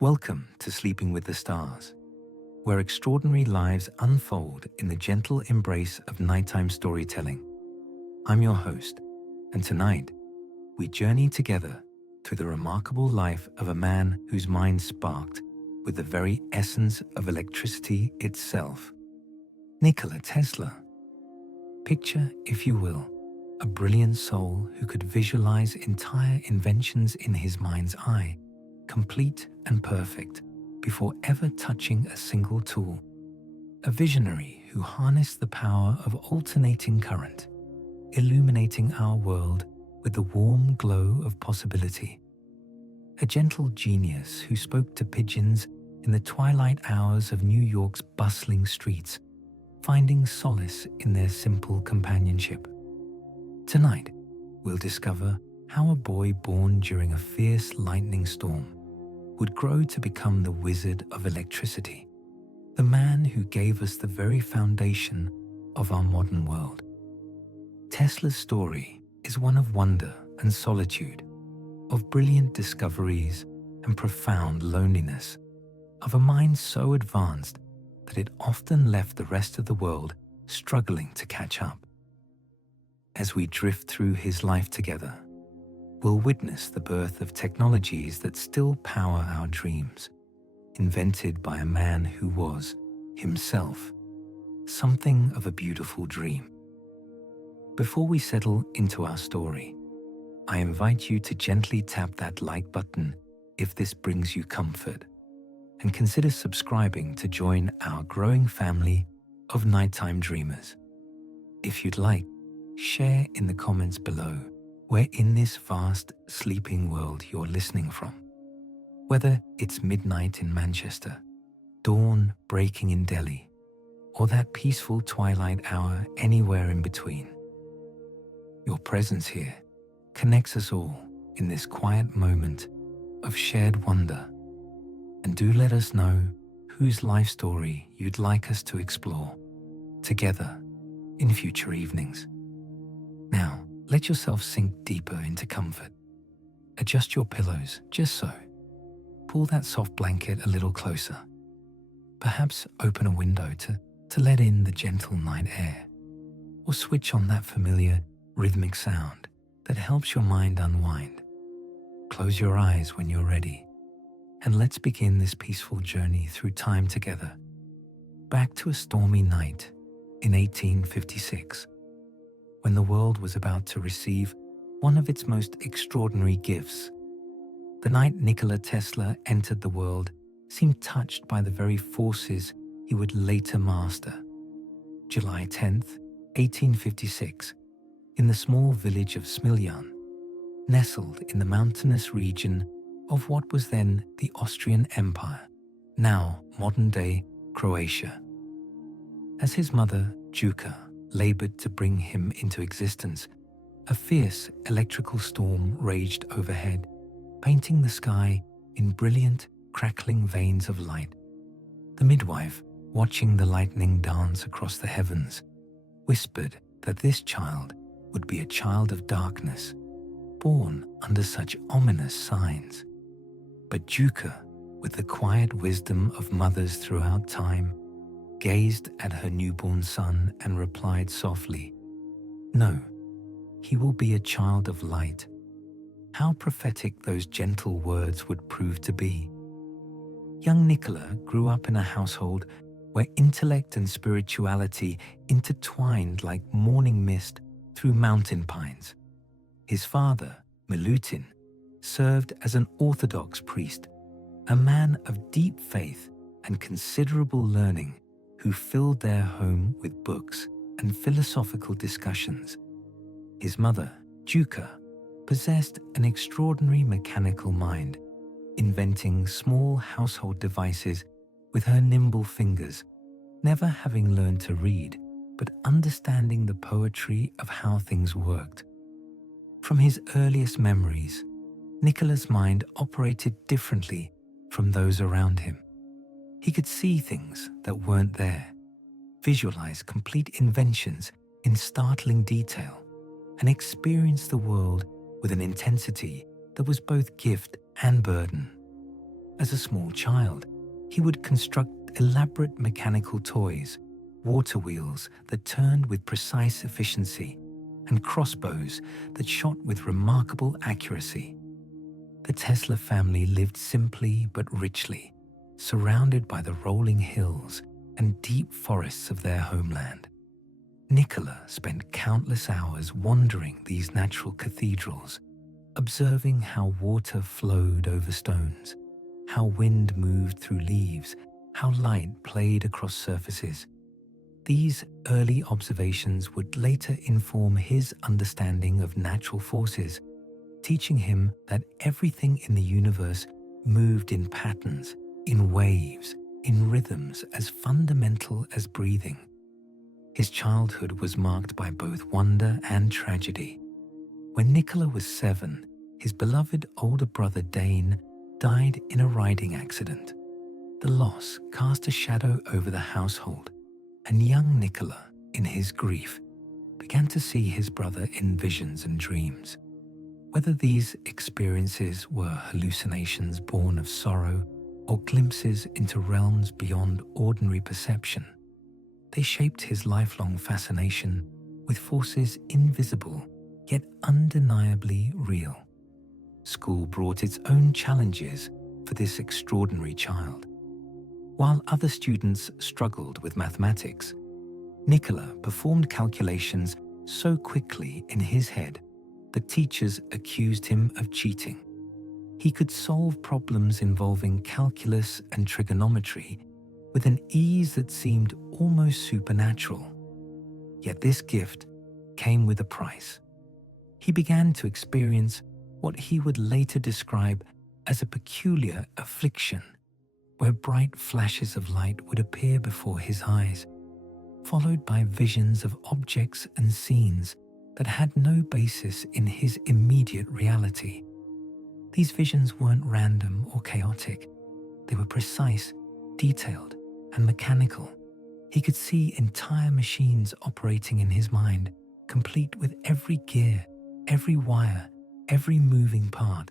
Welcome to Sleeping with the Stars, where extraordinary lives unfold in the gentle embrace of nighttime storytelling. I'm your host, and tonight we journey together through the remarkable life of a man whose mind sparked with the very essence of electricity itself, Nikola Tesla. Picture, if you will, a brilliant soul who could visualize entire inventions in his mind's eye, complete and perfect, before ever touching a single tool. A visionary who harnessed the power of alternating current, illuminating our world with the warm glow of possibility. A gentle genius who spoke to pigeons in the twilight hours of New York's bustling streets, finding solace in their simple companionship. Tonight, we'll discover how a boy born during a fierce lightning storm would grow to become the wizard of electricity, the man who gave us the very foundation of our modern world. Tesla's story is one of wonder and solitude, of brilliant discoveries and profound loneliness, of a mind so advanced that it often left the rest of the world struggling to catch up. As we drift through his life together, we'll witness the birth of technologies that still power our dreams, invented by a man who was, himself, something of a beautiful dream. Before we settle into our story, I invite you to gently tap that like button if this brings you comfort, and consider subscribing to join our growing family of nighttime dreamers. If you'd like, share in the comments below where in this vast sleeping world you're listening from. Whether it's midnight in Manchester, dawn breaking in Delhi, or that peaceful twilight hour anywhere in between. Your presence here connects us all in this quiet moment of shared wonder. And do let us know whose life story you'd like us to explore together in future evenings. Now, let yourself sink deeper into comfort. Adjust your pillows just so. Pull that soft blanket a little closer. Perhaps open a window to let in the gentle night air, or switch on that familiar rhythmic sound that helps your mind unwind. Close your eyes when you're ready, and let's begin this peaceful journey through time together. Back to a stormy night in 1856, when the world was about to receive one of its most extraordinary gifts. The night Nikola Tesla entered the world seemed touched by the very forces he would later master. July 10th, 1856, in the small village of Smiljan, nestled in the mountainous region of what was then the Austrian Empire, now modern-day Croatia. As his mother, Juka, labored to bring him into existence, a fierce electrical storm raged overhead, painting the sky in brilliant, crackling veins of light. The midwife, watching the lightning dance across the heavens, whispered that this child would be a child of darkness, born under such ominous signs. But Juka, with the quiet wisdom of mothers throughout time, gazed at her newborn son and replied softly, "No, he will be a child of light." How prophetic those gentle words would prove to be. Young Nikola grew up in a household where intellect and spirituality intertwined like morning mist through mountain pines. His father, Milutin, served as an Orthodox priest, a man of deep faith and considerable learning, who filled their home with books and philosophical discussions. His mother, Juka, possessed an extraordinary mechanical mind, inventing small household devices with her nimble fingers, never having learned to read, but understanding the poetry of how things worked. From his earliest memories, Nikola's mind operated differently from those around him. He could see things that weren't there, visualize complete inventions in startling detail, and experience the world with an intensity that was both gift and burden. As a small child, he would construct elaborate mechanical toys, water wheels that turned with precise efficiency, and crossbows that shot with remarkable accuracy. The Tesla family lived simply but richly, surrounded by the rolling hills and deep forests of their homeland. Nikola spent countless hours wandering these natural cathedrals, observing how water flowed over stones, how wind moved through leaves, how light played across surfaces. These early observations would later inform his understanding of natural forces, teaching him that everything in the universe moved in patterns, in waves, in rhythms as fundamental as breathing. His childhood was marked by both wonder and tragedy. When Nikola was 7, his beloved older brother Dane died in a riding accident. The loss cast a shadow over the household, and young Nikola, in his grief, began to see his brother in visions and dreams. Whether these experiences were hallucinations born of sorrow or glimpses into realms beyond ordinary perception, they shaped his lifelong fascination with forces invisible yet undeniably real. School brought its own challenges for this extraordinary child. While other students struggled with mathematics, Nikola performed calculations so quickly in his head that teachers accused him of cheating. He could solve problems involving calculus and trigonometry with an ease that seemed almost supernatural. Yet this gift came with a price. He began to experience what he would later describe as a peculiar affliction, where bright flashes of light would appear before his eyes, followed by visions of objects and scenes that had no basis in his immediate reality. These visions weren't random or chaotic. They were precise, detailed, and mechanical. He could see entire machines operating in his mind, complete with every gear, every wire, every moving part.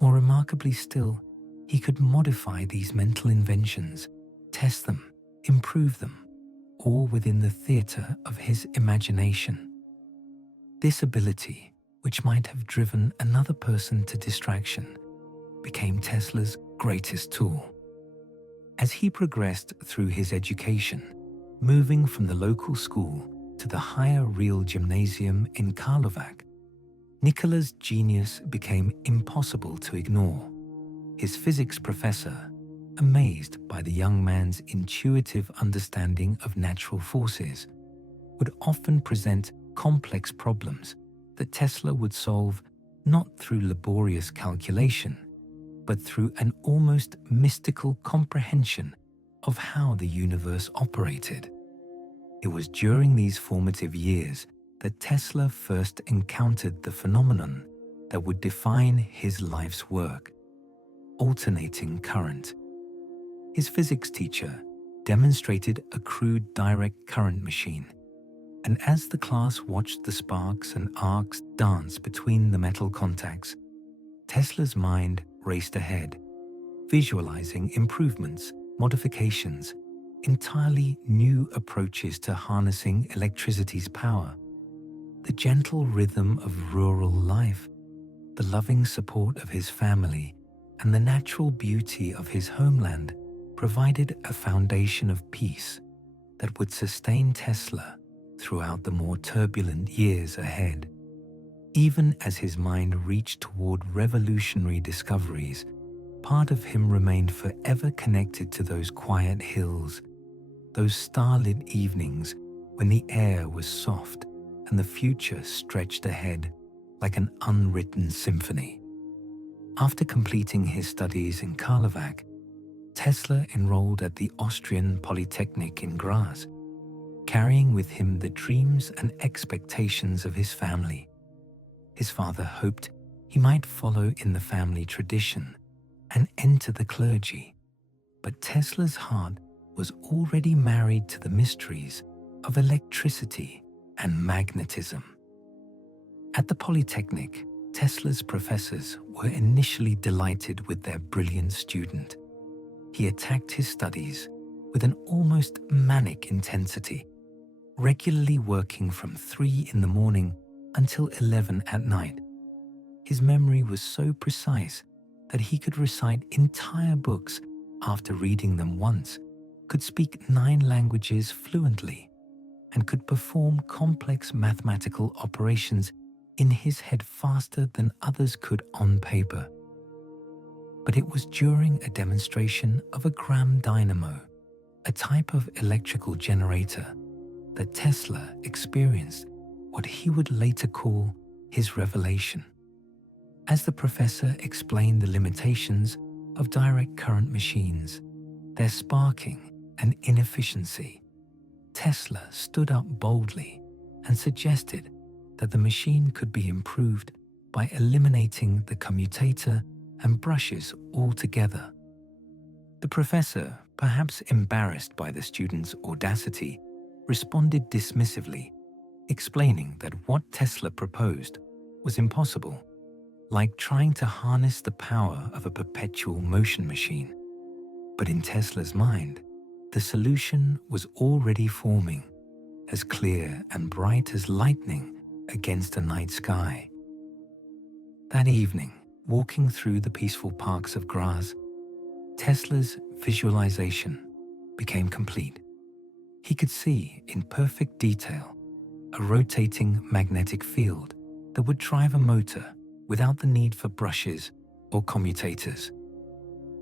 More remarkably still, he could modify these mental inventions, test them, improve them, all within the theater of his imagination. This ability, which might have driven another person to distraction, became Tesla's greatest tool. As he progressed through his education, moving from the local school to the higher real gymnasium in Karlovac, Nikola's genius became impossible to ignore. His physics professor, amazed by the young man's intuitive understanding of natural forces, would often present complex problems that Tesla would solve not through laborious calculation, but through an almost mystical comprehension of how the universe operated. It was during these formative years that Tesla first encountered the phenomenon that would define his life's work: alternating current. His physics teacher demonstrated a crude direct current machine, and as the class watched the sparks and arcs dance between the metal contacts, Tesla's mind raced ahead, visualizing improvements, modifications, entirely new approaches to harnessing electricity's power. The gentle rhythm of rural life, the loving support of his family, and the natural beauty of his homeland provided a foundation of peace that would sustain Tesla throughout the more turbulent years ahead. Even as his mind reached toward revolutionary discoveries, part of him remained forever connected to those quiet hills, those starlit evenings when the air was soft and the future stretched ahead like an unwritten symphony. After completing his studies in Karlovac, Tesla enrolled at the Austrian Polytechnic in Graz, carrying with him the dreams and expectations of his family. His father hoped he might follow in the family tradition and enter the clergy, but Tesla's heart was already married to the mysteries of electricity and magnetism. At the Polytechnic, Tesla's professors were initially delighted with their brilliant student. He attacked his studies with an almost manic intensity, regularly working from 3 in the morning until 11 at night. His memory was so precise that he could recite entire books after reading them once, could speak 9 languages fluently, and could perform complex mathematical operations in his head faster than others could on paper. But it was during a demonstration of a Gram dynamo, a type of electrical generator, that Tesla experienced what he would later call his revelation. As the professor explained the limitations of direct current machines, their sparking and inefficiency, Tesla stood up boldly and suggested that the machine could be improved by eliminating the commutator and brushes altogether. The professor, perhaps embarrassed by the student's audacity, responded dismissively, explaining that what Tesla proposed was impossible, like trying to harness the power of a perpetual motion machine. But in Tesla's mind, the solution was already forming, as clear and bright as lightning against a night sky. That evening, walking through the peaceful parks of Graz, Tesla's visualization became complete. He could see in perfect detail a rotating magnetic field that would drive a motor without the need for brushes or commutators.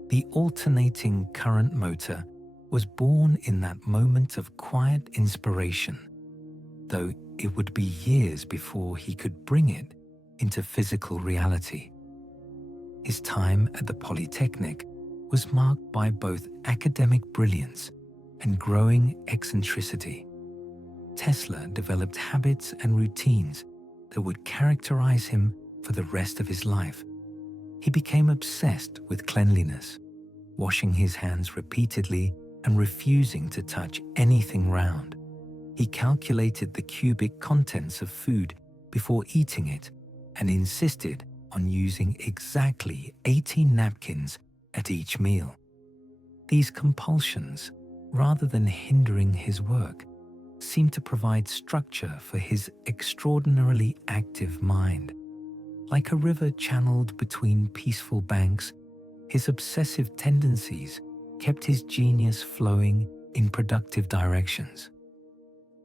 The alternating current motor was born in that moment of quiet inspiration, though it would be years before he could bring it into physical reality. His time at the Polytechnic was marked by both academic brilliance and growing eccentricity. Tesla developed habits and routines that would characterize him for the rest of his life. He became obsessed with cleanliness, washing his hands repeatedly and refusing to touch anything round. He calculated the cubic contents of food before eating it and insisted on using exactly 18 napkins at each meal. These compulsions, rather than hindering his work, seemed to provide structure for his extraordinarily active mind. Like a river channeled between peaceful banks, his obsessive tendencies kept his genius flowing in productive directions.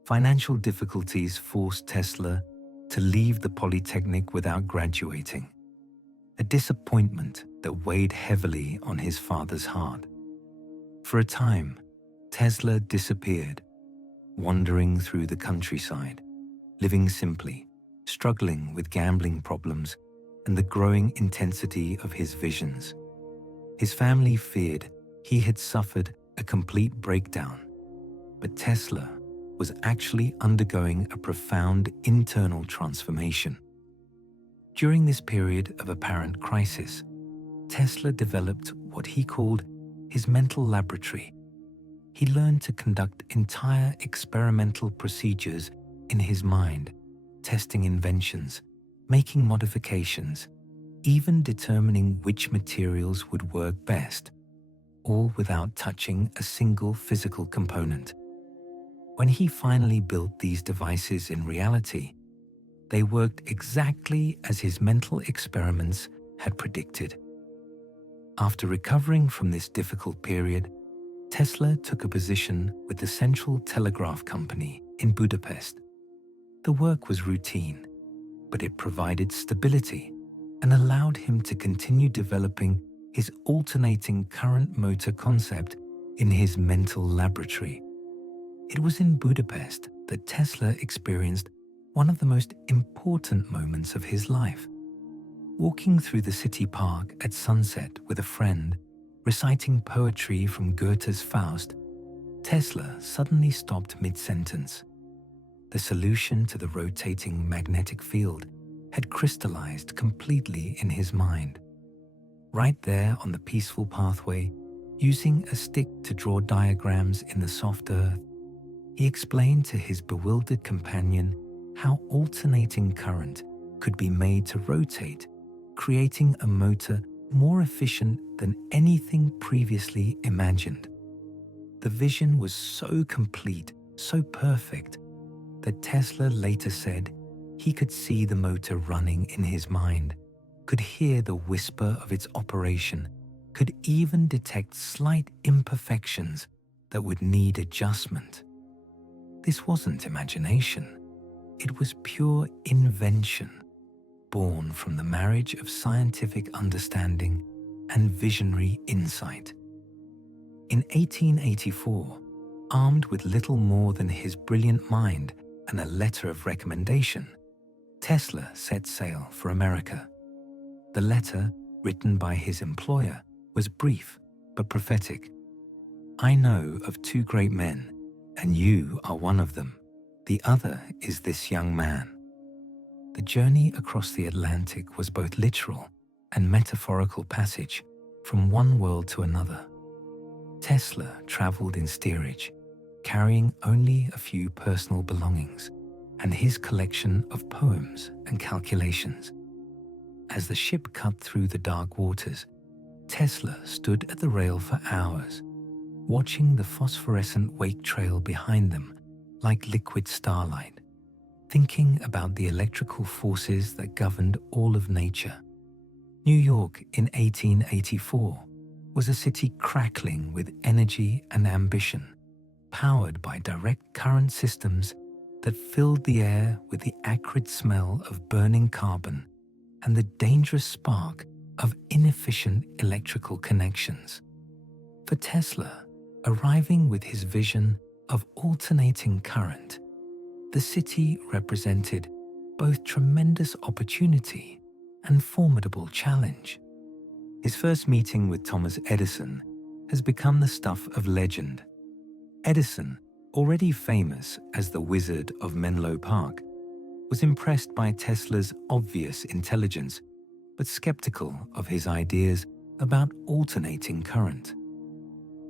Financial difficulties forced Tesla to leave the Polytechnic without graduating, a disappointment that weighed heavily on his father's heart. For a time, Tesla disappeared, wandering through the countryside, living simply, struggling with gambling problems and the growing intensity of his visions. His family feared he had suffered a complete breakdown, but Tesla was actually undergoing a profound internal transformation. During this period of apparent crisis, Tesla developed what he called his mental laboratory. He learned to conduct entire experimental procedures in his mind, testing inventions, making modifications, even determining which materials would work best, all without touching a single physical component. When he finally built these devices in reality, they worked exactly as his mental experiments had predicted. After recovering from this difficult period, Tesla took a position with the Central Telegraph Company in Budapest. The work was routine, but it provided stability and allowed him to continue developing his alternating current motor concept in his mental laboratory. It was in Budapest that Tesla experienced one of the most important moments of his life. Walking through the city park at sunset with a friend, reciting poetry from Goethe's Faust, Tesla suddenly stopped mid-sentence. The solution to the rotating magnetic field had crystallized completely in his mind. Right there on the peaceful pathway, using a stick to draw diagrams in the soft earth, he explained to his bewildered companion how alternating current could be made to rotate, creating a motor more efficient than anything previously imagined. The vision was so complete, so perfect, that Tesla later said he could see the motor running in his mind, could hear the whisper of its operation, could even detect slight imperfections that would need adjustment. This wasn't imagination. It was pure invention, born from the marriage of scientific understanding and visionary insight. In 1884, armed with little more than his brilliant mind and a letter of recommendation, Tesla set sail for America. The letter, written by his employer, was brief but prophetic. "I know of two great men, and you are one of them. The other is this young man." The journey across the Atlantic was both literal and metaphorical passage from one world to another. Tesla traveled in steerage, carrying only a few personal belongings and his collection of poems and calculations. As the ship cut through the dark waters, Tesla stood at the rail for hours, watching the phosphorescent wake trail behind them like liquid starlight, thinking about the electrical forces that governed all of nature. New York in 1884 was a city crackling with energy and ambition, powered by direct current systems that filled the air with the acrid smell of burning carbon and the dangerous spark of inefficient electrical connections. For Tesla, arriving with his vision of alternating current, the city represented both tremendous opportunity and formidable challenge. His first meeting with Thomas Edison has become the stuff of legend. Edison, already famous as the Wizard of Menlo Park, was impressed by Tesla's obvious intelligence, but skeptical of his ideas about alternating current.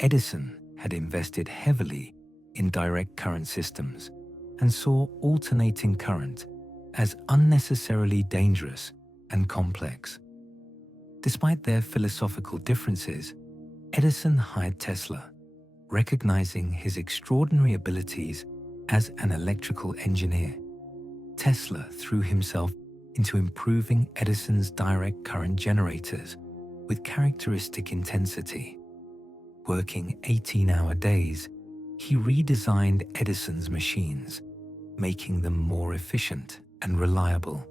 Edison had invested heavily in direct current systems and saw alternating current as unnecessarily dangerous and complex. Despite their philosophical differences, Edison hired Tesla, recognizing his extraordinary abilities as an electrical engineer. Tesla threw himself into improving Edison's direct current generators with characteristic intensity. Working 18-hour days, he redesigned Edison's machines, making them more efficient and reliable.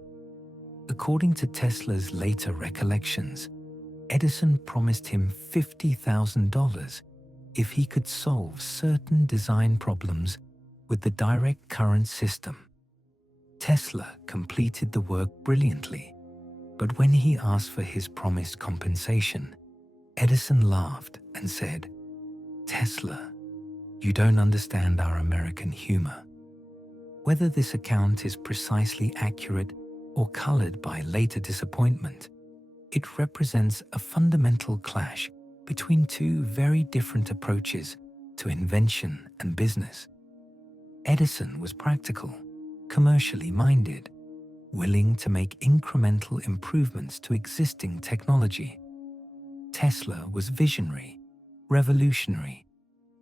According to Tesla's later recollections, Edison promised him $50,000 if he could solve certain design problems with the direct current system. Tesla completed the work brilliantly, but when he asked for his promised compensation, Edison laughed and said, "Tesla, you don't understand our American humor." Whether this account is precisely accurate or colored by later disappointment, it represents a fundamental clash between two very different approaches to invention and business. Edison was practical, commercially minded, willing to make incremental improvements to existing technology. Tesla was visionary, revolutionary,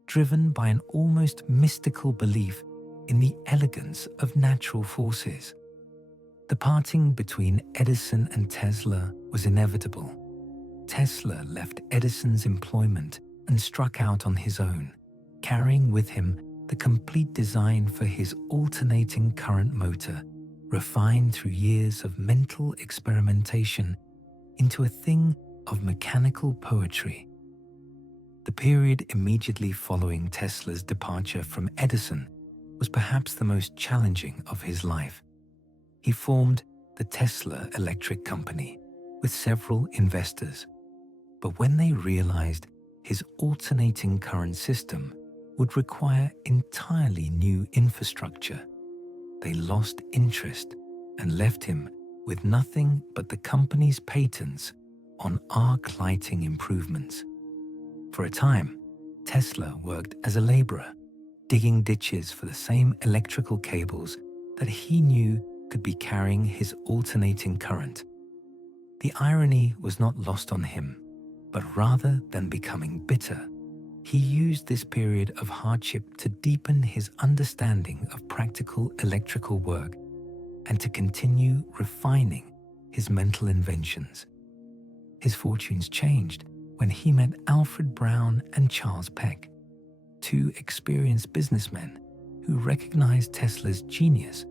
driven by an almost mystical belief in the elegance of natural forces. The parting between Edison and Tesla was inevitable. Tesla left Edison's employment and struck out on his own, carrying with him the complete design for his alternating current motor, refined through years of mental experimentation into a thing of mechanical poetry. The period immediately following Tesla's departure from Edison was perhaps the most challenging of his life. He formed the Tesla Electric Company with several investors, but when they realized his alternating current system would require entirely new infrastructure, they lost interest and left him with nothing but the company's patents on arc lighting improvements. For a time, Tesla worked as a laborer, digging ditches for the same electrical cables that he knew could be carrying his alternating current. The irony was not lost on him, but rather than becoming bitter, he used this period of hardship to deepen his understanding of practical electrical work and to continue refining his mental inventions. His fortunes changed when he met Alfred Brown and Charles Peck, two experienced businessmen who recognized Tesla's genius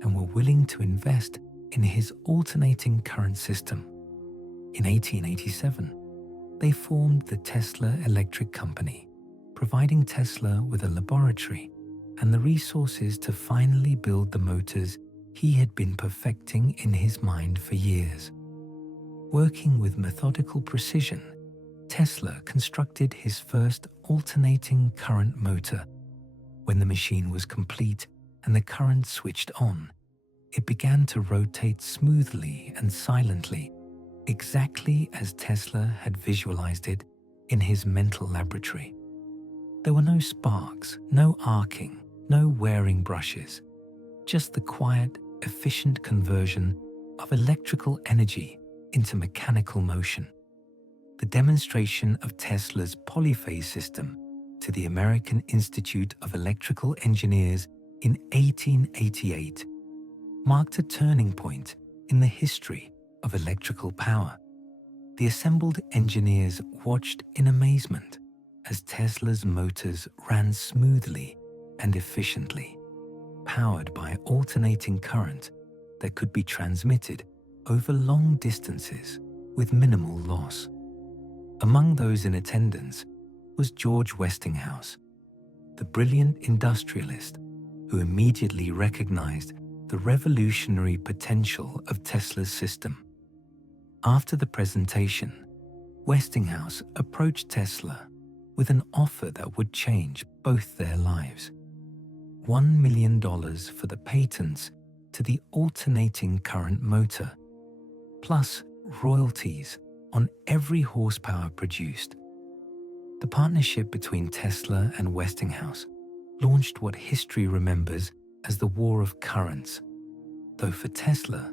and were willing to invest in his alternating current system. In 1887, they formed the Tesla Electric Company, providing Tesla with a laboratory and the resources to finally build the motors he had been perfecting in his mind for years. Working with methodical precision, Tesla constructed his first alternating current motor. When the machine was complete and the current switched on, it began to rotate smoothly and silently, exactly as Tesla had visualized it in his mental laboratory. There were no sparks, no arcing, no wearing brushes, just the quiet, efficient conversion of electrical energy into mechanical motion. The demonstration of Tesla's polyphase system to the American Institute of Electrical Engineers in 1888 marked a turning point in the history of electrical power. The assembled engineers watched in amazement as Tesla's motors ran smoothly and efficiently, powered by alternating current that could be transmitted over long distances with minimal loss. Among those in attendance was George Westinghouse, the brilliant industrialist who immediately recognized the revolutionary potential of Tesla's system. After the presentation, Westinghouse approached Tesla with an offer that would change both their lives. $1 million for the patents to the alternating current motor, plus royalties on every horsepower produced. The partnership between Tesla and Westinghouse launched what history remembers as the War of Currents, though for Tesla,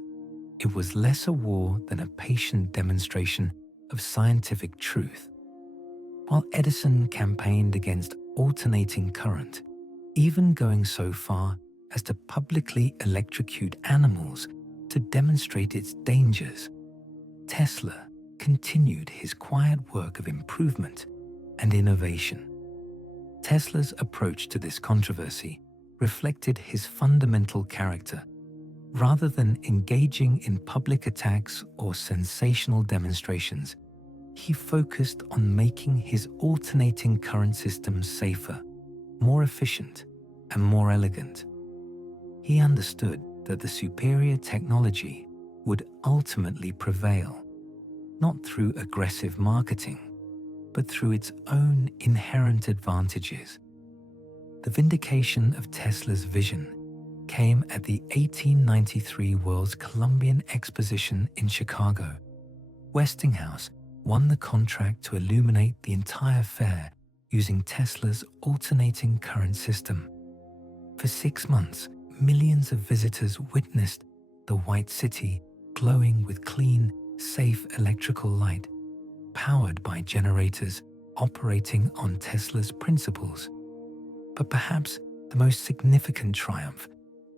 it was less a war than a patient demonstration of scientific truth. While Edison campaigned against alternating current, even going so far as to publicly electrocute animals to demonstrate its dangers, Tesla continued his quiet work of improvement and innovation. Tesla's approach to this controversy reflected his fundamental character. Rather than engaging in public attacks or sensational demonstrations, he focused on making his alternating current system safer, more efficient, and more elegant. He understood that the superior technology would ultimately prevail, not through aggressive marketing, but through its own inherent advantages. The vindication of Tesla's vision came at the 1893 World's Columbian Exposition in Chicago. Westinghouse won the contract to illuminate the entire fair using Tesla's alternating current system. For 6 months, millions of visitors witnessed the White City glowing with clean, safe electrical light, powered by generators operating on Tesla's principles. But perhaps the most significant triumph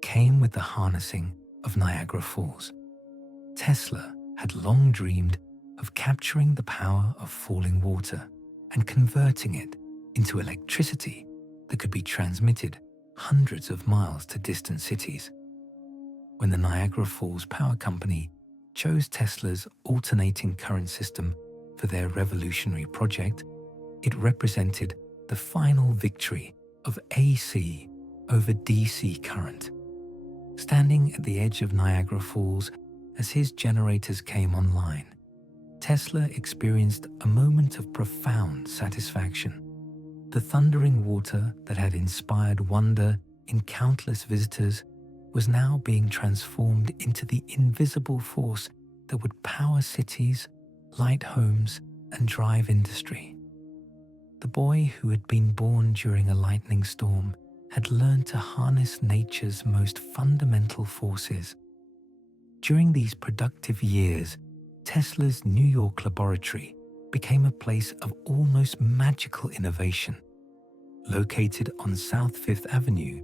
came with the harnessing of Niagara Falls. Tesla had long dreamed of capturing the power of falling water and converting it into electricity that could be transmitted hundreds of miles to distant cities. When the Niagara Falls Power Company chose Tesla's alternating current system for their revolutionary project, it represented the final victory of AC over DC current. Standing at the edge of Niagara Falls as his generators came online, Tesla experienced a moment of profound satisfaction. The thundering water that had inspired wonder in countless visitors was now being transformed into the invisible force that would power cities, light homes, and drive industry. The boy who had been born during a lightning storm had learned to harness nature's most fundamental forces During these productive years, Tesla's New York laboratory became a place of almost magical innovation. Located on South Fifth Avenue,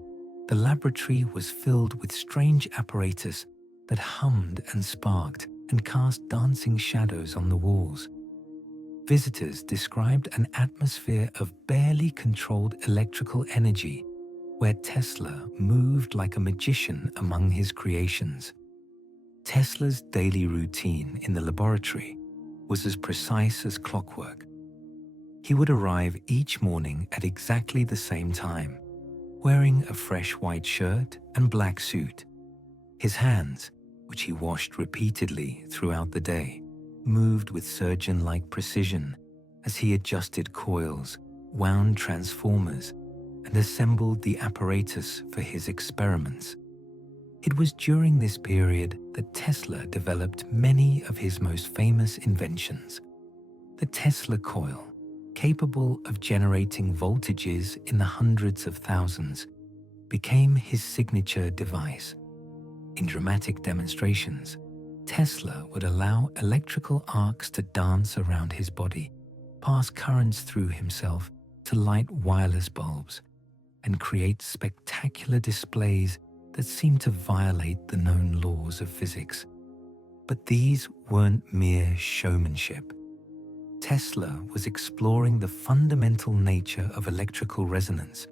the laboratory was filled with strange apparatus that hummed and sparked and cast dancing shadows on the walls. Visitors described an atmosphere of barely controlled electrical energy where Tesla moved like a magician among his creations. Tesla's daily routine in the laboratory was as precise as clockwork. He would arrive each morning at exactly the same time, wearing a fresh white shirt and black suit. His hands, which he washed repeatedly throughout the day, moved with surgeon-like precision as he adjusted coils, wound transformers, and assembled the apparatus for his experiments. It was during this period that Tesla developed many of his most famous inventions. The Tesla coil, capable of generating voltages in the hundreds of thousands, became his signature device. In dramatic demonstrations, Tesla would allow electrical arcs to dance around his body, pass currents through himself to light wireless bulbs, and create spectacular displays that seemed to violate the known laws of physics. But these weren't mere showmanship. Tesla was exploring the fundamental nature of electrical resonance,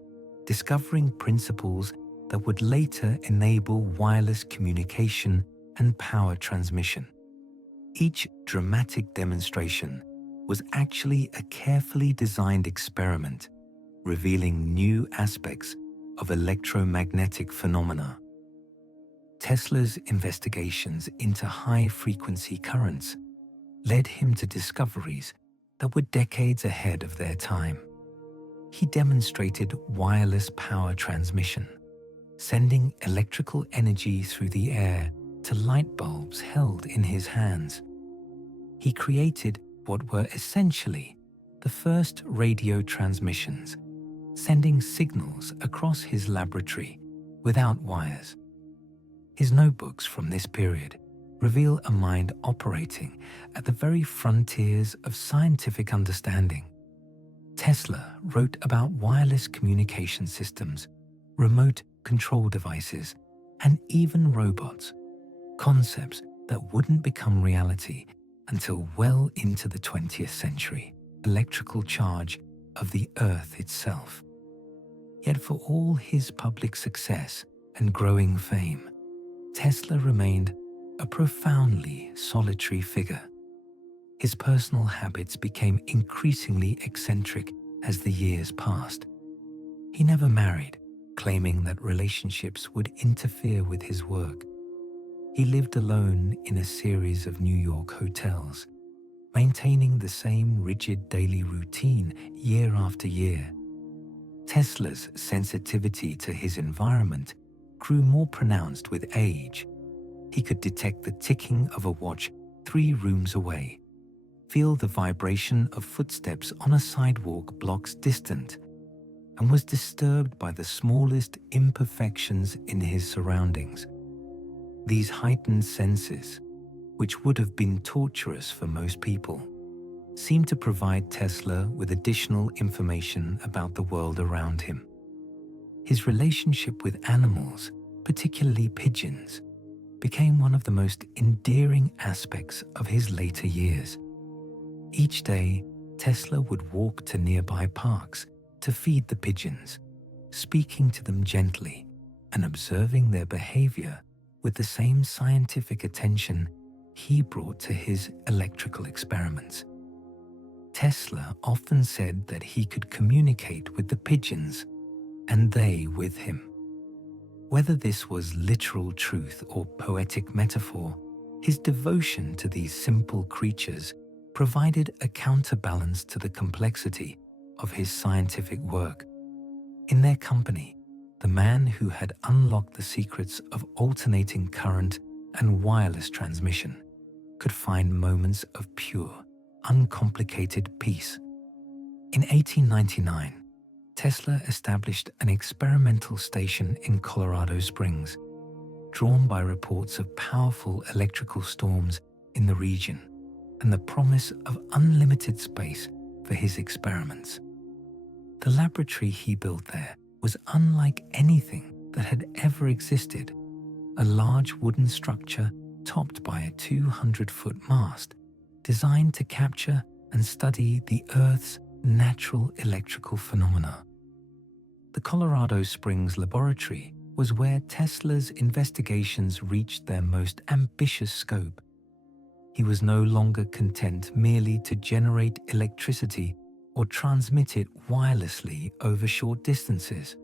discovering principles that would later enable wireless communication and power transmission. Each dramatic demonstration was actually a carefully designed experiment, revealing new aspects of electromagnetic phenomena. Tesla's investigations into high-frequency currents led him to discoveries that were decades ahead of their time. He demonstrated wireless power transmission, sending electrical energy through the air to light bulbs held in his hands. He created what were essentially the first radio transmissions, sending signals across his laboratory without wires. His notebooks from this period reveal a mind operating at the very frontiers of scientific understanding. Tesla wrote about wireless communication systems, remote control devices, and even robots, concepts that wouldn't become reality until well into the 20th century. Electrical charge of the Earth itself. Yet for all his public success and growing fame, Tesla remained a profoundly solitary figure. His personal habits became increasingly eccentric as the years passed. He never married, claiming that relationships would interfere with his work. He lived alone in a series of New York hotels, maintaining the same rigid daily routine year after year. Tesla's sensitivity to his environment grew more pronounced with age. He could detect the ticking of a watch 3 rooms away, feel the vibration of footsteps on a sidewalk blocks distant, and was disturbed by the smallest imperfections in his surroundings. These heightened senses, which would have been torturous for most people, seemed to provide Tesla with additional information about the world around him. His relationship with animals, particularly pigeons, became one of the most endearing aspects of his later years. Each day, Tesla would walk to nearby parks to feed the pigeons, speaking to them gently and observing their behavior with the same scientific attention he brought to his electrical experiments. Tesla often said that he could communicate with the pigeons and they with him. Whether this was literal truth or poetic metaphor, his devotion to these simple creatures provided a counterbalance to the complexity of his scientific work. In their company, the man who had unlocked the secrets of alternating current and wireless transmission could find moments of pure, uncomplicated peace. In 1899, Tesla established an experimental station in Colorado Springs, drawn by reports of powerful electrical storms in the region and the promise of unlimited space for his experiments. The laboratory he built there was unlike anything that had ever existed, a large wooden structure topped by a 200-foot mast designed to capture and study the Earth's natural electrical phenomena. The Colorado Springs laboratory was where Tesla's investigations reached their most ambitious scope. He was no longer content merely to generate electricity or transmit it wirelessly over short distances.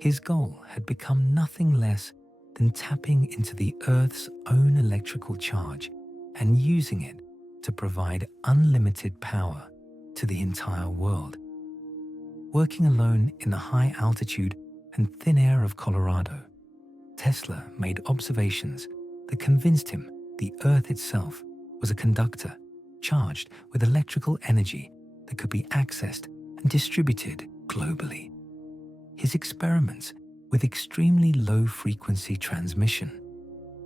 His goal had become nothing less than tapping into the Earth's own electrical charge and using it to provide unlimited power to the entire world. Working alone in the high altitude and thin air of Colorado, Tesla made observations that convinced him the Earth itself was a conductor charged with electrical energy that could be accessed and distributed globally. His experiments with extremely low-frequency transmission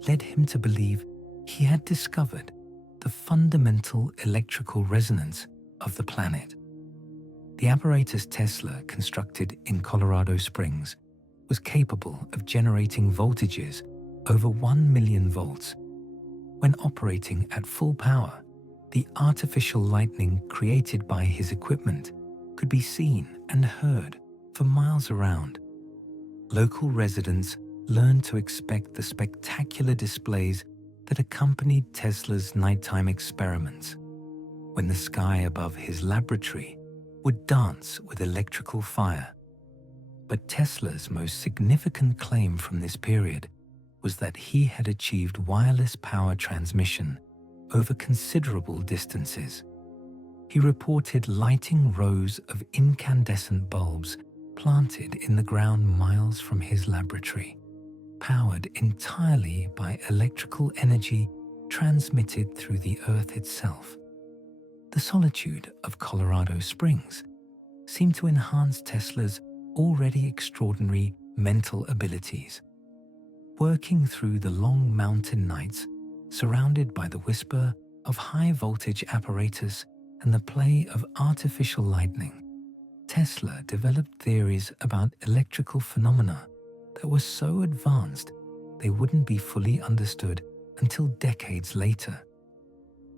led him to believe he had discovered the fundamental electrical resonance of the planet. The apparatus Tesla constructed in Colorado Springs was capable of generating voltages over 1 million volts. When operating at full power, the artificial lightning created by his equipment could be seen and heard for miles around. Local residents learned to expect the spectacular displays that accompanied Tesla's nighttime experiments, when the sky above his laboratory would dance with electrical fire. But Tesla's most significant claim from this period was that he had achieved wireless power transmission over considerable distances. He reported lighting rows of incandescent bulbs planted in the ground miles from his laboratory, powered entirely by electrical energy transmitted through the Earth itself. The solitude of Colorado Springs seemed to enhance Tesla's already extraordinary mental abilities. Working through the long mountain nights, surrounded by the whisper of high-voltage apparatus and the play of artificial lightning, Tesla developed theories about electrical phenomena that were so advanced they wouldn't be fully understood until decades later.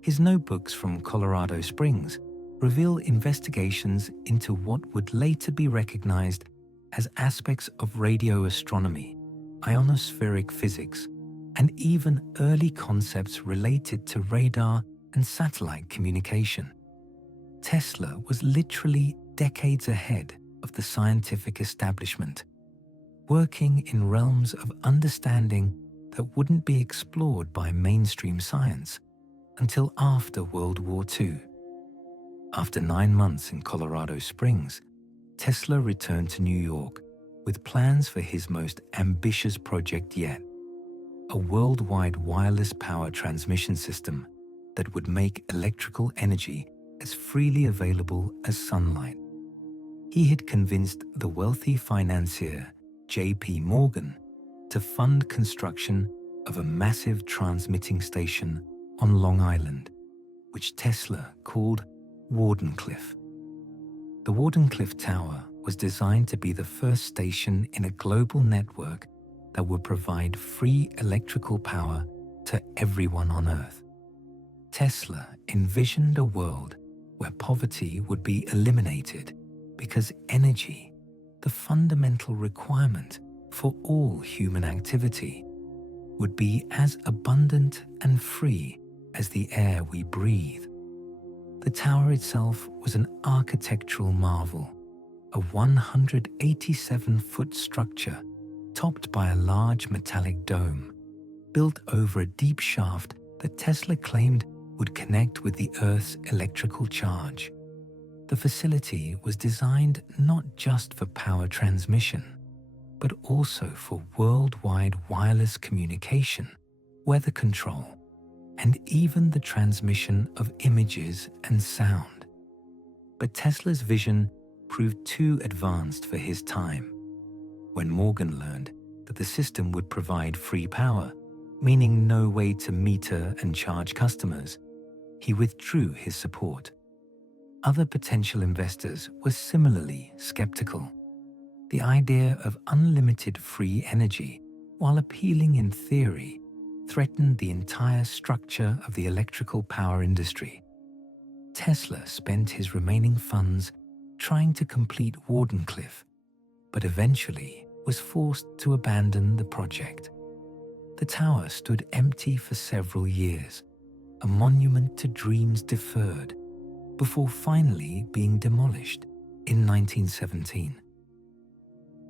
His notebooks from Colorado Springs reveal investigations into what would later be recognized as aspects of radio astronomy, ionospheric physics, and even early concepts related to radar and satellite communication. Tesla was literally decades ahead of the scientific establishment, working in realms of understanding that wouldn't be explored by mainstream science until after World War II. After 9 months in Colorado Springs, Tesla returned to New York with plans for his most ambitious project yet, a worldwide wireless power transmission system that would make electrical energy as freely available as sunlight. He had convinced the wealthy financier J.P. Morgan to fund construction of a massive transmitting station on Long Island, which Tesla called Wardenclyffe. The Wardenclyffe Tower was designed to be the first station in a global network that would provide free electrical power to everyone on Earth. Tesla envisioned a world where poverty would be eliminated because energy, the fundamental requirement for all human activity, would be as abundant and free as the air we breathe. The tower itself was an architectural marvel, a 187-foot structure topped by a large metallic dome, built over a deep shaft that Tesla claimed would connect with the Earth's electrical charge. The facility was designed not just for power transmission, but also for worldwide wireless communication, weather control, and even the transmission of images and sound. But Tesla's vision proved too advanced for his time. When Morgan learned that the system would provide free power, meaning no way to meter and charge customers, he withdrew his support. Other potential investors were similarly skeptical. The idea of unlimited free energy, while appealing in theory, threatened the entire structure of the electrical power industry. Tesla spent his remaining funds trying to complete Wardenclyffe, but eventually was forced to abandon the project. The tower stood empty for several years, a monument to dreams deferred, before finally being demolished in 1917.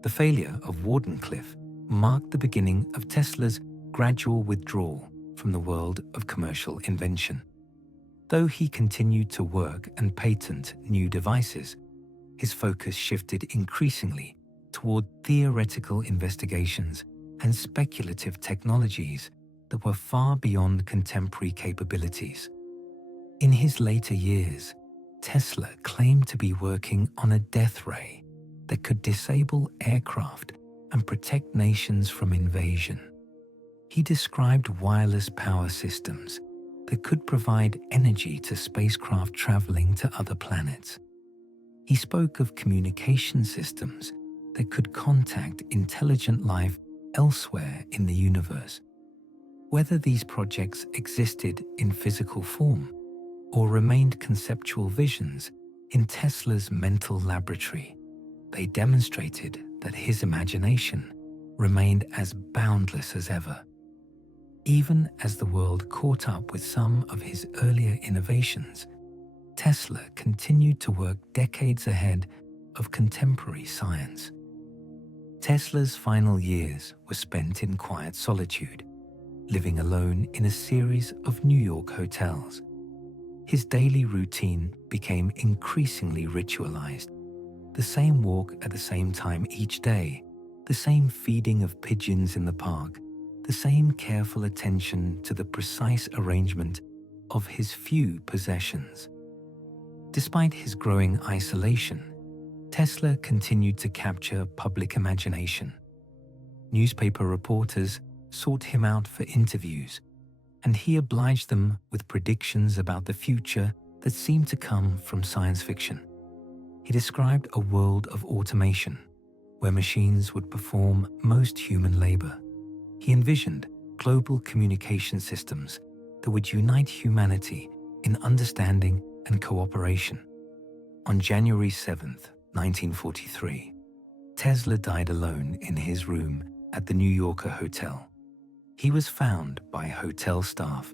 The failure of Wardenclyffe marked the beginning of Tesla's gradual withdrawal from the world of commercial invention. Though he continued to work and patent new devices, his focus shifted increasingly toward theoretical investigations and speculative technologies that were far beyond contemporary capabilities. In his later years, Tesla claimed to be working on a death ray that could disable aircraft and protect nations from invasion. He described wireless power systems that could provide energy to spacecraft traveling to other planets. He spoke of communication systems that could contact intelligent life elsewhere in the universe. Whether these projects existed in physical form or remained conceptual visions in Tesla's mental laboratory, they demonstrated that his imagination remained as boundless as ever. Even as the world caught up with some of his earlier innovations, Tesla continued to work decades ahead of contemporary science. Tesla's final years were spent in quiet solitude, living alone in a series of New York hotels. His daily routine became increasingly ritualized. The same walk at the same time each day, the same feeding of pigeons in the park, the same careful attention to the precise arrangement of his few possessions. Despite his growing isolation, Tesla continued to capture public imagination. Newspaper reporters sought him out for interviews, and he obliged them with predictions about the future that seemed to come from science fiction. He described a world of automation, where machines would perform most human labor. He envisioned global communication systems that would unite humanity in understanding and cooperation. On January 7th, 1943, Tesla died alone in his room at the New Yorker hotel. He was found by hotel staff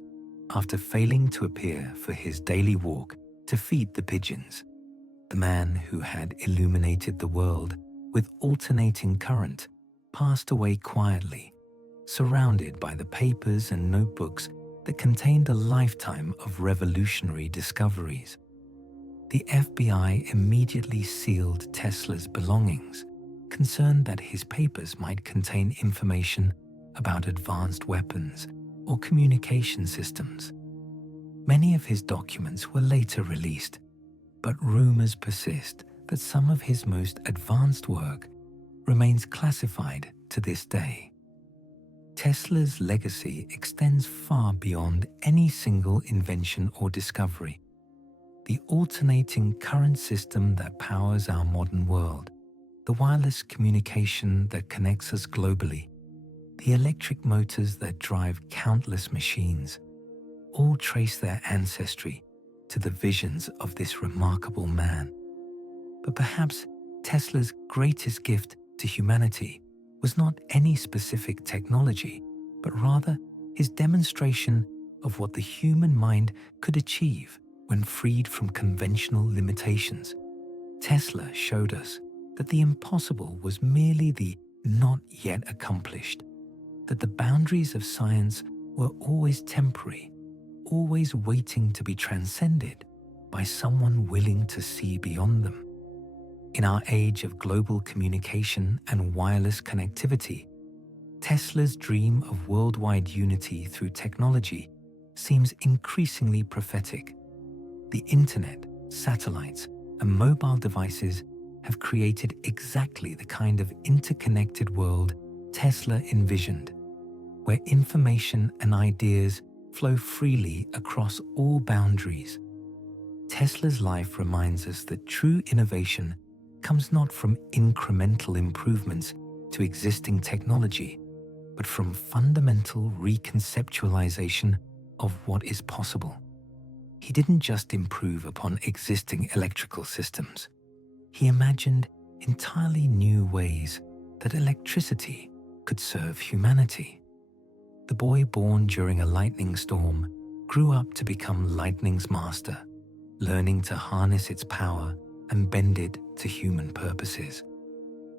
after failing to appear for his daily walk to feed the pigeons. The man who had illuminated the world with alternating current passed away quietly, surrounded by the papers and notebooks that contained a lifetime of revolutionary discoveries. The FBI immediately sealed Tesla's belongings, concerned that his papers might contain information about advanced weapons or communication systems. Many of his documents were later released, but rumors persist that some of his most advanced work remains classified to this day. Tesla's legacy extends far beyond any single invention or discovery. The alternating current system that powers our modern world, the wireless communication that connects us globally, the electric motors that drive countless machines, all trace their ancestry to the visions of this remarkable man. But perhaps Tesla's greatest gift to humanity was not any specific technology, but rather his demonstration of what the human mind could achieve when freed from conventional limitations. Tesla showed us that the impossible was merely the not yet accomplished, that the boundaries of science were always temporary, always waiting to be transcended by someone willing to see beyond them. In our age of global communication and wireless connectivity, Tesla's dream of worldwide unity through technology seems increasingly prophetic. The internet, satellites, and mobile devices have created exactly the kind of interconnected world Tesla envisioned, where information and ideas flow freely across all boundaries. Tesla's life reminds us that true innovation comes not from incremental improvements to existing technology, but from fundamental reconceptualization of what is possible. He didn't just improve upon existing electrical systems. He imagined entirely new ways that electricity could serve humanity. The boy born during a lightning storm grew up to become lightning's master, learning to harness its power and bend it to human purposes.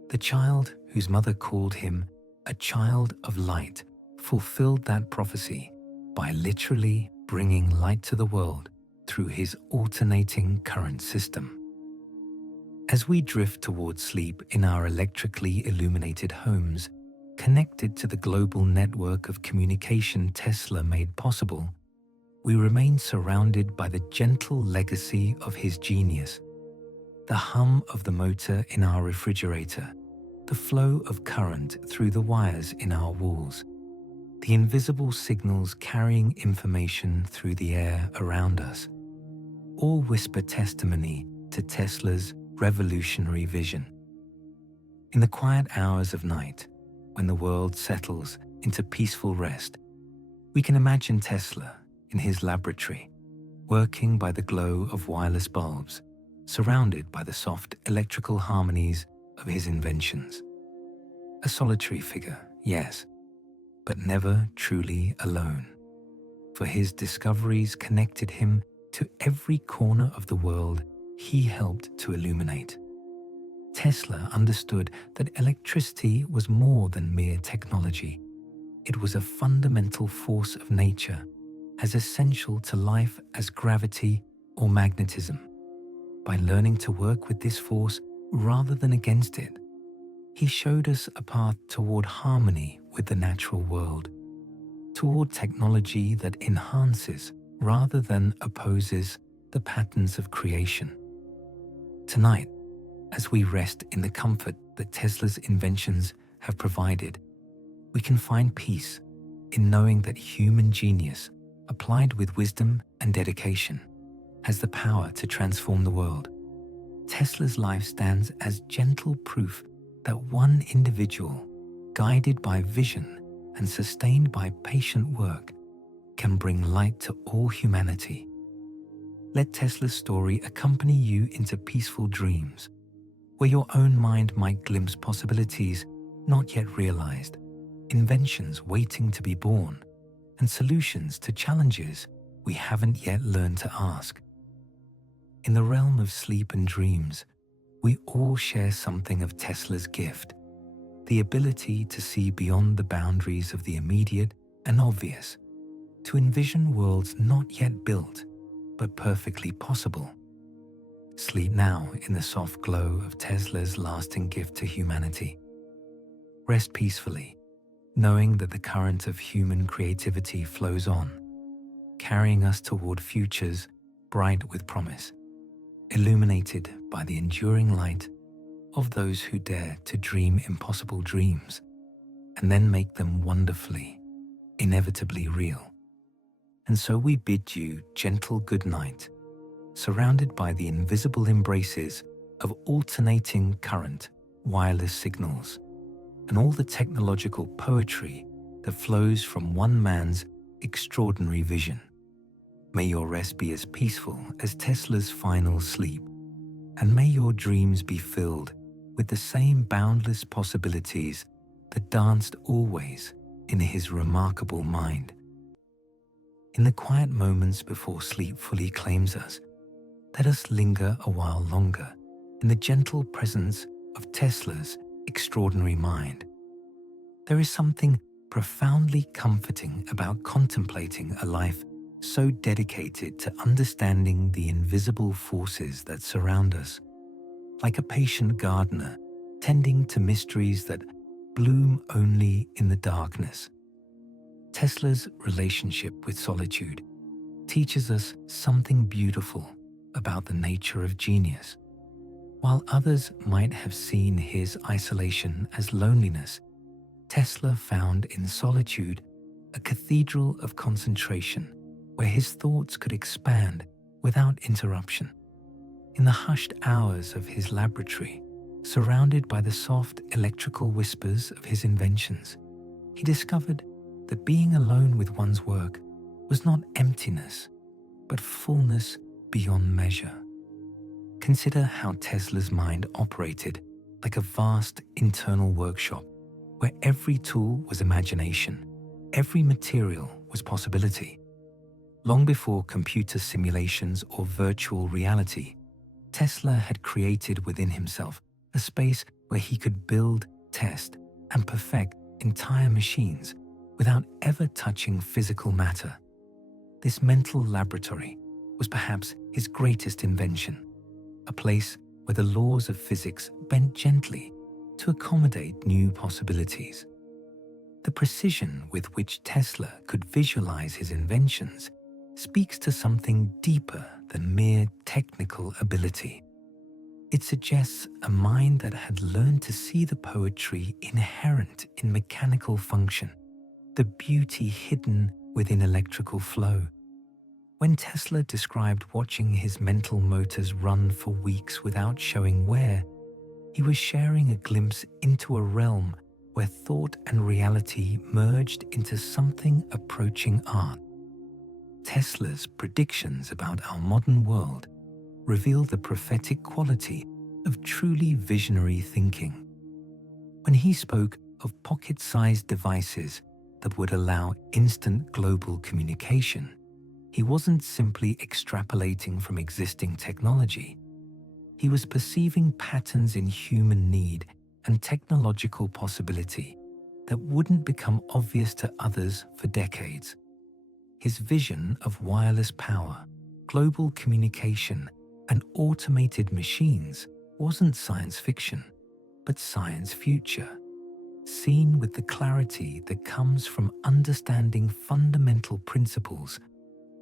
The child whose mother called him a child of light fulfilled that prophecy by literally bringing light to the world through his alternating current system. As we drift towards sleep in our electrically illuminated homes, connected to the global network of communication Tesla made possible, we remain surrounded by the gentle legacy of his genius. The hum of the motor in our refrigerator, the flow of current through the wires in our walls, the invisible signals carrying information through the air around us, all whisper testimony to Tesla's revolutionary vision. In the quiet hours of night, when the world settles into peaceful rest, we can imagine Tesla in his laboratory, working by the glow of wireless bulbs, surrounded by the soft electrical harmonies of his inventions. A solitary figure, yes, but never truly alone, for his discoveries connected him to every corner of the world he helped to illuminate. Tesla understood that electricity was more than mere technology. It was a fundamental force of nature, as essential to life as gravity or magnetism. By learning to work with this force rather than against it, he showed us a path toward harmony with the natural world, toward technology that enhances rather than opposes the patterns of creation. Tonight, as we rest in the comfort that Tesla's inventions have provided, we can find peace in knowing that human genius, applied with wisdom and dedication, has the power to transform the world. Tesla's life stands as gentle proof that one individual, guided by vision and sustained by patient work, can bring light to all humanity. Let Tesla's story accompany you into peaceful dreams, where your own mind might glimpse possibilities not yet realized, inventions waiting to be born, and solutions to challenges we haven't yet learned to ask. In the realm of sleep and dreams, we all share something of Tesla's gift, the ability to see beyond the boundaries of the immediate and obvious, to envision worlds not yet built, but perfectly possible. Sleep now in the soft glow of Tesla's lasting gift to humanity. Rest peacefully, knowing that the current of human creativity flows on, carrying us toward futures bright with promise, illuminated by the enduring light of those who dare to dream impossible dreams and then make them wonderfully, inevitably real. And so we bid you gentle good night, surrounded by the invisible embraces of alternating current wireless signals and all the technological poetry that flows from one man's extraordinary vision. May your rest be as peaceful as Tesla's final sleep, and may your dreams be filled with the same boundless possibilities that danced always in his remarkable mind. In the quiet moments before sleep fully claims us, let us linger a while longer in the gentle presence of Tesla's extraordinary mind. There is something profoundly comforting about contemplating a life so dedicated to understanding the invisible forces that surround us, like a patient gardener tending to mysteries that bloom only in the darkness. Tesla's relationship with solitude teaches us something beautiful about the nature of genius. While others might have seen his isolation as loneliness, Tesla found in solitude a cathedral of concentration where his thoughts could expand without interruption. In the hushed hours of his laboratory, surrounded by the soft electrical whispers of his inventions, he discovered that being alone with one's work was not emptiness, but fullness beyond measure. Consider how Tesla's mind operated like a vast internal workshop where every tool was imagination, every material was possibility. Long before computer simulations or virtual reality, Tesla had created within himself a space where he could build, test, and perfect entire machines without ever touching physical matter. This mental laboratory was perhaps his greatest invention, a place where the laws of physics bent gently to accommodate new possibilities. The precision with which Tesla could visualize his inventions speaks to something deeper than mere technical ability. It suggests a mind that had learned to see the poetry inherent in mechanical function, the beauty hidden within electrical flow. When Tesla described watching his mental motors run for weeks without showing wear, he was sharing a glimpse into a realm where thought and reality merged into something approaching art. Tesla's predictions about our modern world reveal the prophetic quality of truly visionary thinking. When he spoke of pocket-sized devices that would allow instant global communication, he wasn't simply extrapolating from existing technology. He was perceiving patterns in human need and technological possibility that wouldn't become obvious to others for decades. His vision of wireless power, global communication, and automated machines wasn't science fiction, but science future, seen with the clarity that comes from understanding fundamental principles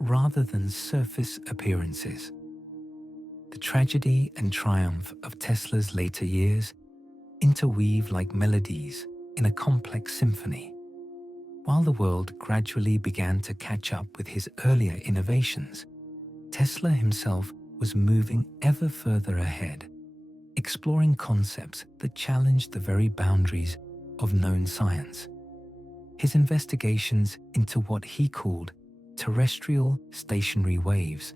rather than surface appearances. The tragedy and triumph of Tesla's later years interweave like melodies in a complex symphony. While the world gradually began to catch up with his earlier innovations, Tesla himself was moving ever further ahead, exploring concepts that challenged the very boundaries of known science. His investigations into what he called terrestrial stationary waves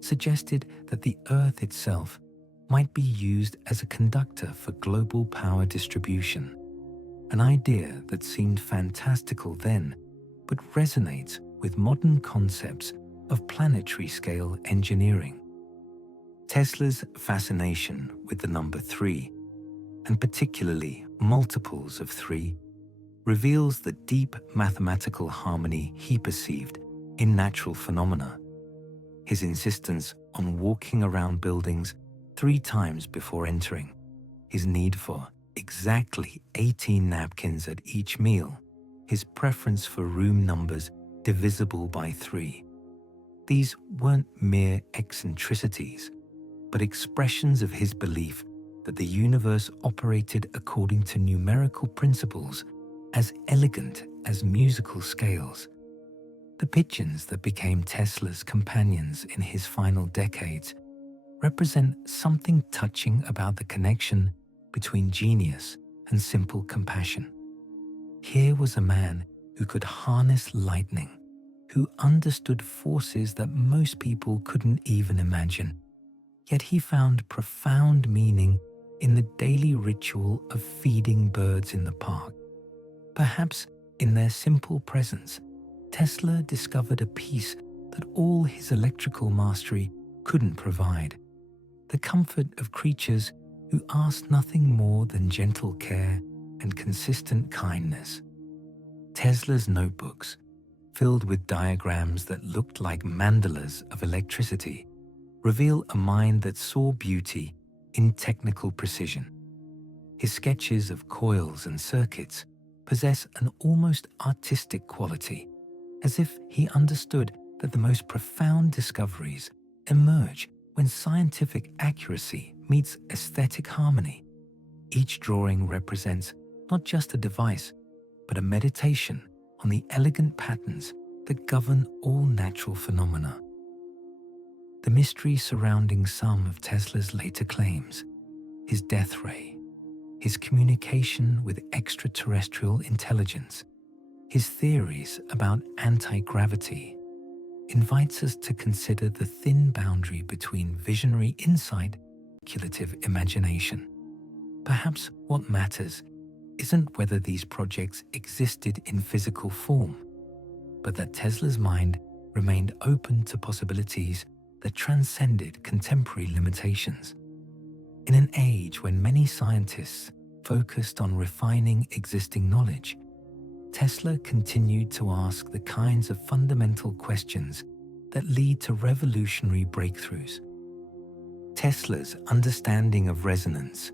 suggested that the Earth itself might be used as a conductor for global power distribution, an idea that seemed fantastical then, but resonates with modern concepts of planetary-scale engineering. Tesla's fascination with the number 3, and particularly multiples of 3, reveals the deep mathematical harmony he perceived in natural phenomena. His insistence on walking around buildings 3 times before entering, his need for exactly 18 napkins at each meal, his preference for room numbers divisible by 3. These weren't mere eccentricities, but expressions of his belief that the universe operated according to numerical principles as elegant as musical scales. The pigeons that became Tesla's companions in his final decades represent something touching about the connection between genius and simple compassion. Here was a man who could harness lightning, who understood forces that most people couldn't even imagine. Yet he found profound meaning in the daily ritual of feeding birds in the park. Perhaps in their simple presence, Tesla discovered a peace that all his electrical mastery couldn't provide, the comfort of creatures who asked nothing more than gentle care and consistent kindness. Tesla's notebooks, filled with diagrams that looked like mandalas of electricity, reveal a mind that saw beauty in technical precision. His sketches of coils and circuits possess an almost artistic quality, as if he understood that the most profound discoveries emerge when scientific accuracy meets aesthetic harmony. Each drawing represents not just a device, but a meditation on the elegant patterns that govern all natural phenomena. The mystery surrounding some of Tesla's later claims, his death ray, his communication with extraterrestrial intelligence, his theories about anti-gravity, invites us to consider the thin boundary between visionary insight and speculative imagination. Perhaps what matters isn't whether these projects existed in physical form, but that Tesla's mind remained open to possibilities that transcended contemporary limitations. In an age when many scientists focused on refining existing knowledge, Tesla continued to ask the kinds of fundamental questions that lead to revolutionary breakthroughs. Tesla's understanding of resonance,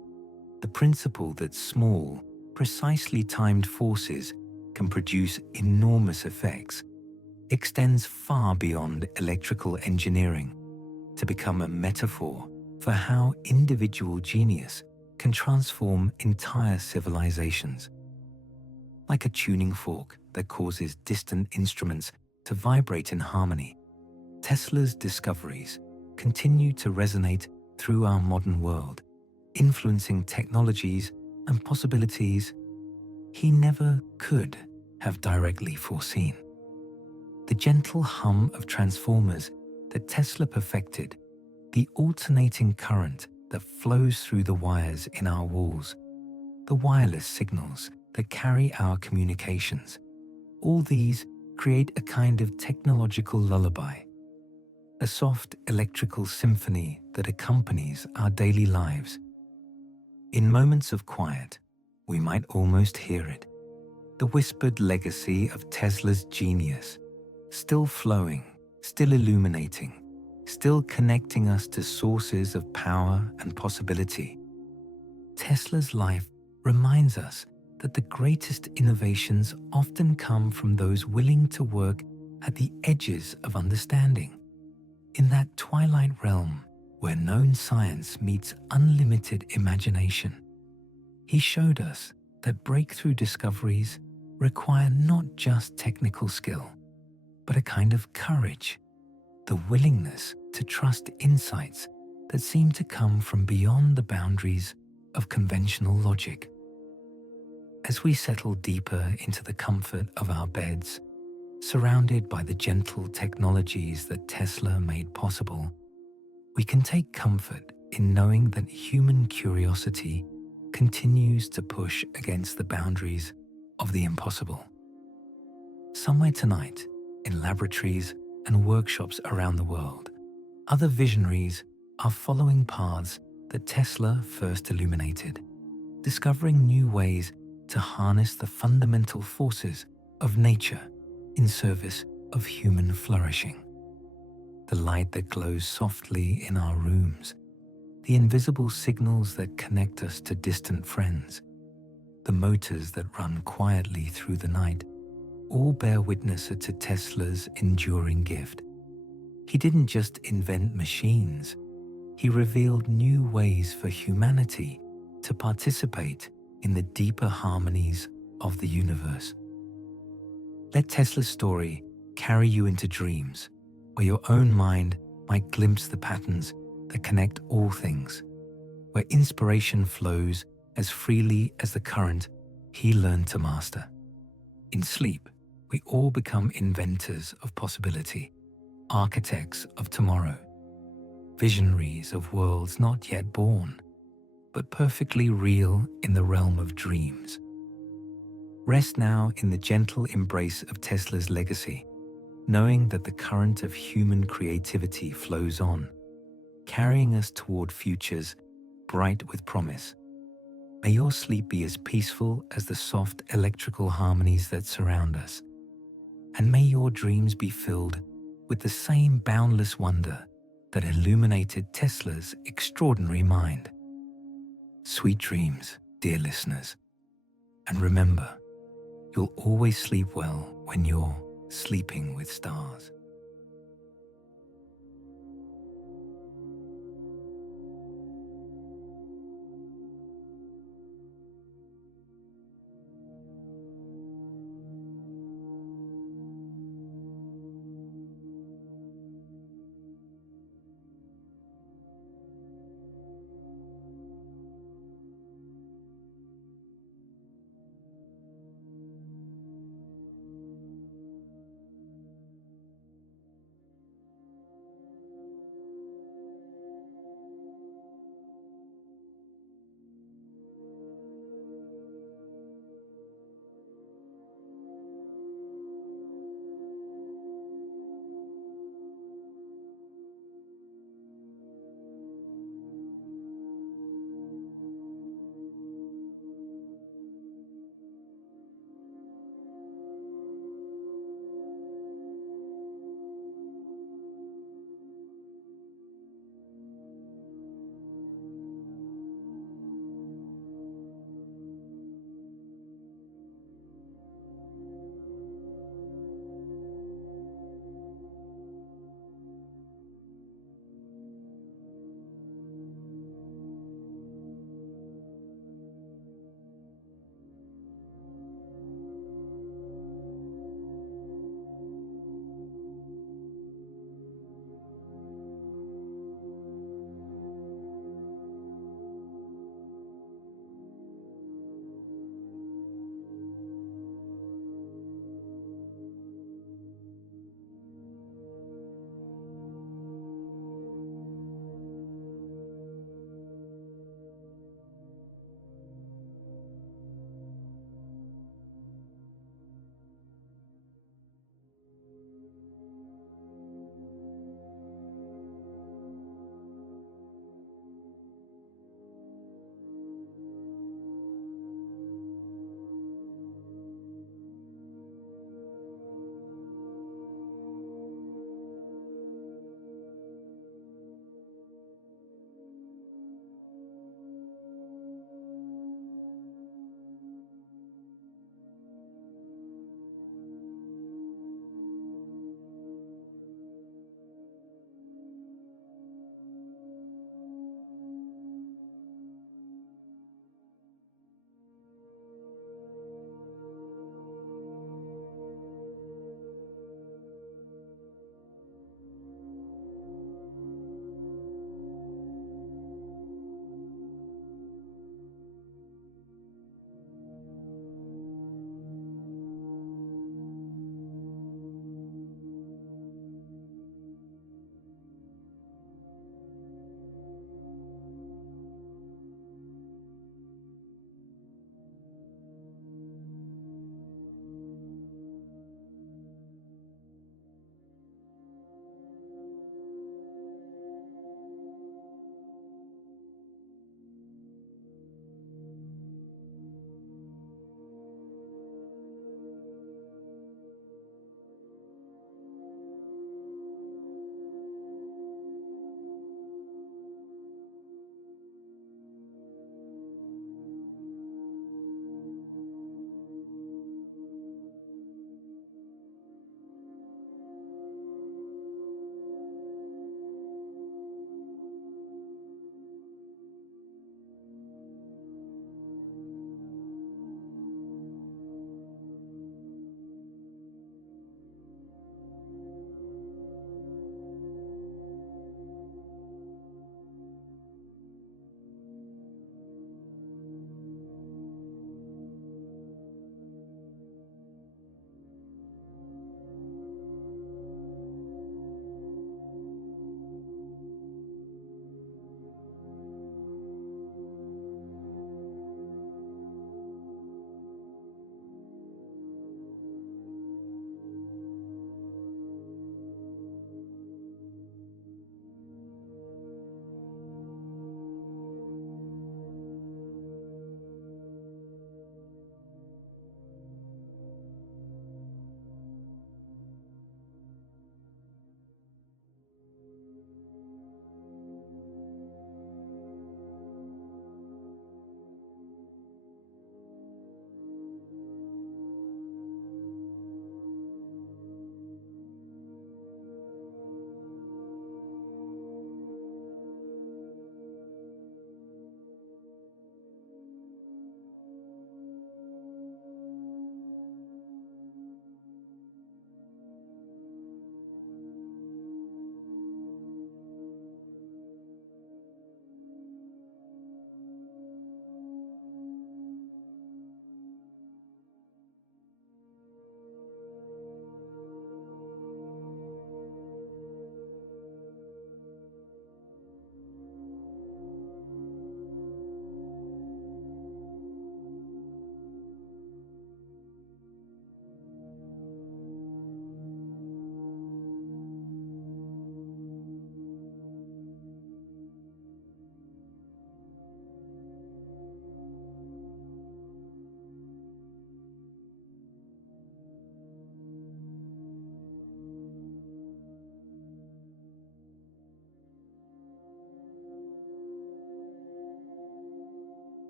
the principle that small, precisely timed forces can produce enormous effects, extends far beyond electrical engineering to become a metaphor for how individual genius can transform entire civilizations. Like a tuning fork that causes distant instruments to vibrate in harmony, Tesla's discoveries continue to resonate through our modern world, influencing technologies and possibilities he never could have directly foreseen. The gentle hum of transformers that Tesla perfected, the alternating current that flows through the wires in our walls, the wireless signals that carry our communications, all these create a kind of technological lullaby, a soft electrical symphony that accompanies our daily lives. In moments of quiet, we might almost hear it, the whispered legacy of Tesla's genius, still flowing, still illuminating, still connecting us to sources of power and possibility. Tesla's life reminds us that the greatest innovations often come from those willing to work at the edges of understanding, in that twilight realm where known science meets unlimited imagination. He showed us that breakthrough discoveries require not just technical skill, but a kind of courage, the willingness to trust insights that seem to come from beyond the boundaries of conventional logic. As we settle deeper into the comfort of our beds, surrounded by the gentle technologies that Tesla made possible, we can take comfort in knowing that human curiosity continues to push against the boundaries of the impossible. Somewhere tonight, in laboratories and workshops around the world, other visionaries are following paths that Tesla first illuminated, discovering new ways to harness the fundamental forces of nature in service of human flourishing. The light that glows softly in our rooms, the invisible signals that connect us to distant friends, the motors that run quietly through the night, all bear witness to Tesla's enduring gift. He didn't just invent machines, he revealed new ways for humanity to participate in the deeper harmonies of the universe. Let Tesla's story carry you into dreams, where your own mind might glimpse the patterns that connect all things, where inspiration flows as freely as the current he learned to master. In sleep, we all become inventors of possibility, architects of tomorrow, visionaries of worlds not yet born, but perfectly real in the realm of dreams. Rest now in the gentle embrace of Tesla's legacy, knowing that the current of human creativity flows on, carrying us toward futures bright with promise. May your sleep be as peaceful as the soft electrical harmonies that surround us, and may your dreams be filled with the same boundless wonder that illuminated Tesla's extraordinary mind. Sweet dreams, dear listeners, and remember, you'll always sleep well when you're sleeping with stars.